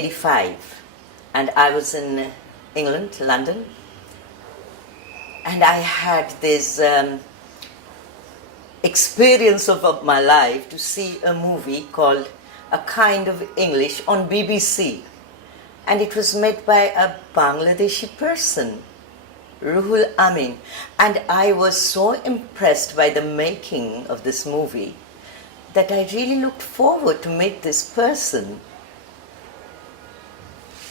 1985, and I was in England, London, and I had this experience of my life to see a movie called A Kind of English on BBC, and it was made by a Bangladeshi person, Ruhul Amin, and I was so impressed by the making of this movie that I really looked forward to meet this person.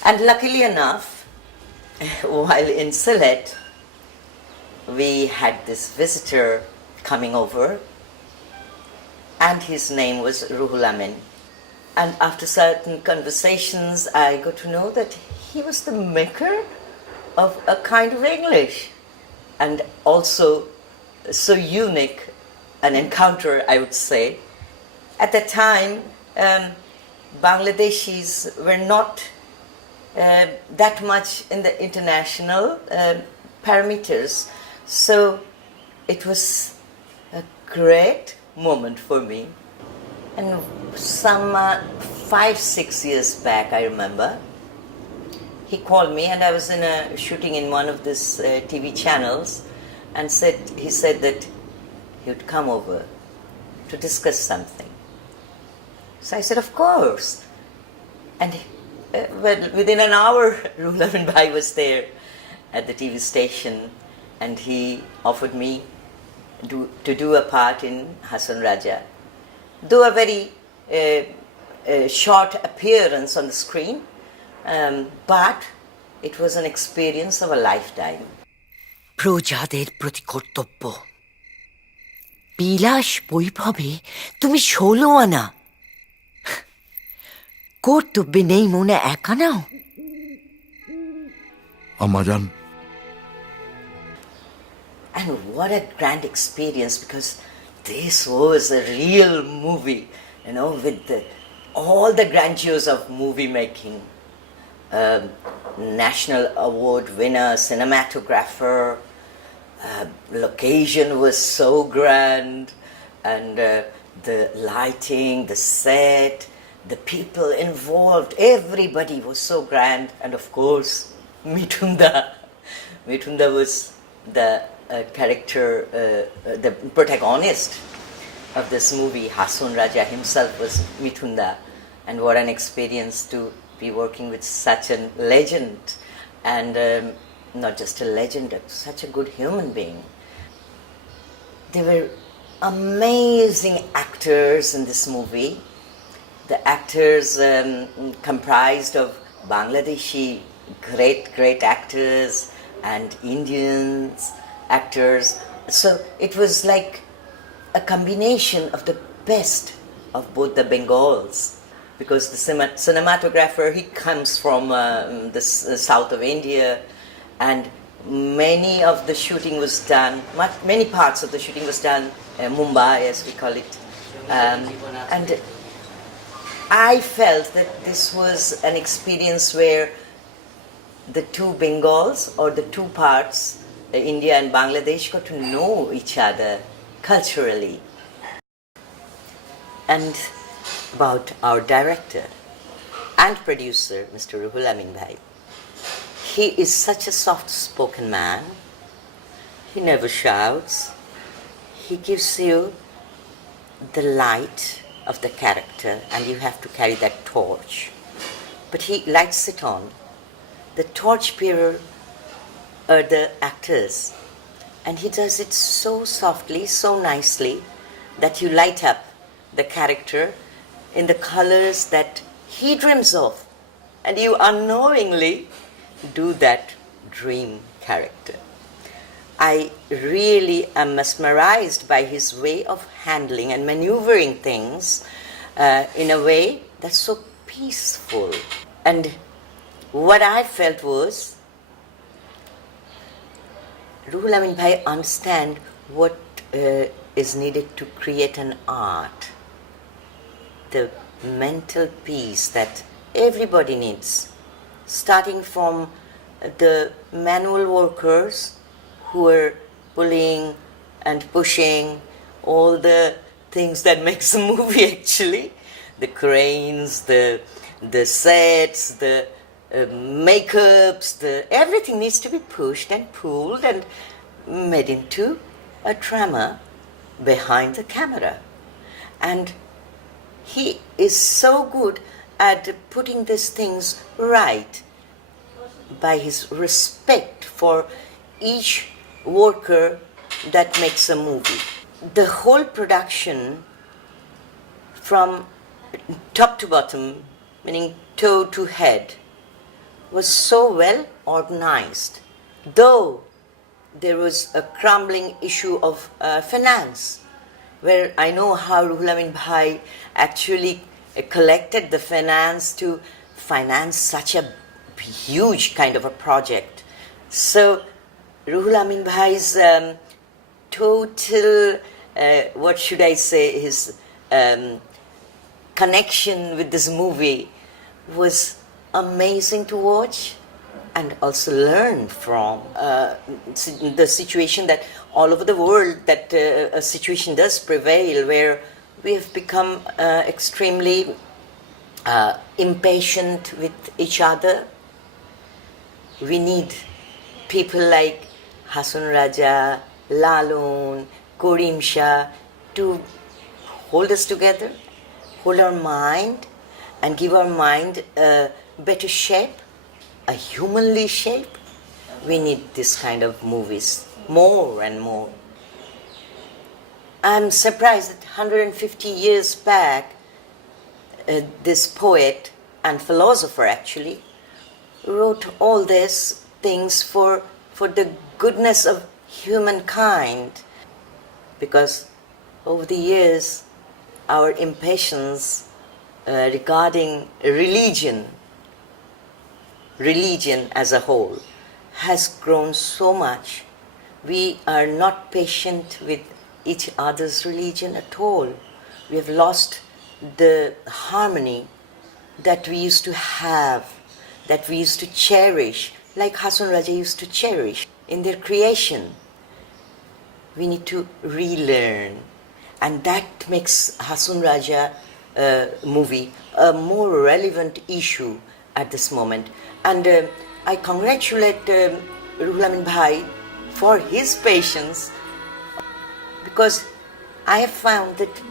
And luckily enough, while in Sylhet, we had this visitor coming over, and his name was Ruhul Amin. And after certain conversations, I got to know that he was the maker of A Kind of English, and also so unique an encounter, I would say. At the time, Bangladeshis were not that much in the international parameters, so it was a great moment for me. And some 5-6 years back, I remember, he called me, and I was in a shooting in one of these TV channels, and he said that he would come over to discuss something. So I said, of course. And within an hour, Ruhul Amin Bhai was there at the TV station, and he offered me to do a part in Hason Raja. Though a very short appearance on the screen, but it was an experience of a lifetime. প্রজাদের প্রতি কর্তব্য। বিলাস বৈভবে তুমি 16 আনা। কর্তব্যে নেই মনে একা নাও। আম্মাজান। And what a grand experience, because this was a real movie, with all the grandeurs of movie making. National award winner, cinematographer, location was so grand, and the lighting, the set, the people involved, everybody was so grand, and of course, Mithunda. Mithunda was the character, the protagonist of this movie. Hason Raja himself was Mithunda, and what an experience to be working with such a legend, and not just a legend, but such a good human being. They were amazing actors in this movie. The actors comprised of Bangladeshi great actors and Indians actors. So it was like a combination of the best of both the Bengals, because the cinematographer, he comes from the south of India, and many of the shooting was done, many parts of the shooting was done Mumbai, as we call it, and I felt that this was an experience where the two Bengals, or the two parts, India and Bangladesh, got to know each other culturally. And about our director and producer, Mr. Ruhul Amin Bhai. He is such a soft-spoken man. He never shouts. He gives you the light of the character, and you have to carry that torch. But he lights it on. The torch bearer are the actors, and he does it so softly, so nicely, that you light up the character in the colors that he dreams of, and you unknowingly do that dream character. I really am mesmerized by his way of handling and maneuvering things in a way that's so peaceful. And what I felt was, Ruhul Amin Bhai understand what is needed to create an art. The mental peace that everybody needs, starting from the manual workers who are pulling and pushing all the things that makes a movie actually, the cranes, the the sets, the makeups, everything needs to be pushed and pulled and made into a drama behind the camera. And he is so good at putting these things right by his respect for each worker that makes a movie. The whole production from top to bottom, meaning toe to head, was so well organized, though there was a crumbling issue of finance, where I know how Ruhul Amin Bhai actually collected the finance to finance such a huge kind of a project. So Ruhul Amin Bhai's total, what should I say, his connection with this movie was amazing to watch and also learn from. The situation that all over the world, that a situation does prevail where we have become extremely impatient with each other. We need people like Hason Raja, Lalun, Korim Shah to hold us together, hold our mind, and give our mind a better shape, a humanly shape. We need this kind of movies more and more. I'm surprised that 150 years back, this poet and philosopher actually wrote all these things for the goodness of humankind, because over the years our impatience regarding religion as a whole has grown so much. We are not patient with each other's religion at all. We have lost the harmony that we used to have, that we used to cherish, like Hason Raja used to cherish in their creation. We need to relearn, and that makes Hason Raja movie a more relevant issue at this moment. And I congratulate Ruhul Amin Bhai for his patience, because I have found that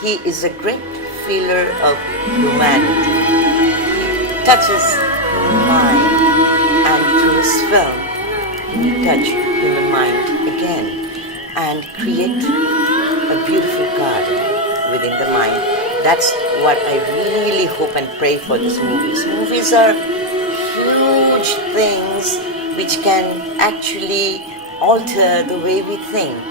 he is a great feeler of humanity. He touches the mind, and through his film, he touch human mind again and create a beautiful garden within the mind. That's what I really hope and pray for these movies. Movies are huge things which can actually alter the way we think.